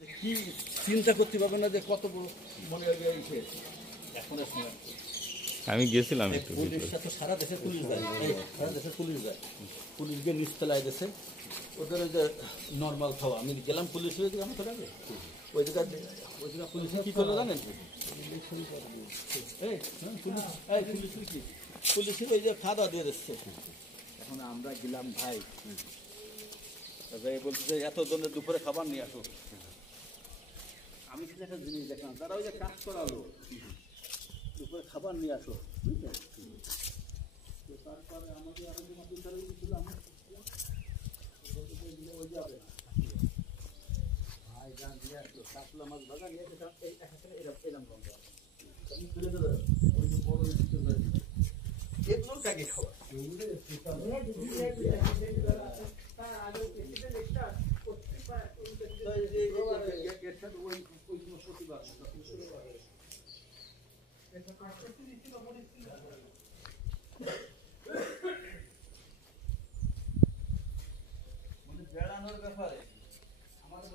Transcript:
কি চিন্তা করতে পারবে না যে কত মনে এখন আমি গেছিলাম একটু পুলিশটা তো সারা দেশে পুলিশ যায়, সারা দেশে পুলিশ যায়, পুলিশ গিয়ে নিচতলায় গেছে ওদের ওই যে নর্মাল খাওয়া। আমি গেলাম পুলিশ হয়ে গেলাম তো আগে ওই জায়গায় পুলিশে কী করলো জানেন? পুলিশের ওই যে খাওয়া দাওয়া দিয়ে দিচ্ছে। এখন আমরা গেলাম ভাই, বলছে যে এত জনের দুপুরে খাবার নিয়ে আসো। আমি কিন্তু একটা জিনিস দেখলাম, তারা ওই যে কাজ করালো দুপুরে খাবার নিয়ে আসো, বুঝলেন? তারপরে আমাদের আরো যে মাত্র ছিল আমরা ওই যাবে না ভাই গান দিয়ে আসলো কাতলা মাছ ভাজা নিয়ে এই এরম লঙ্কা তুলে দেবে ওই যে বড় এগুলো কাকে খাওয়া বেড়ানোর ব্যাপারে আমাদের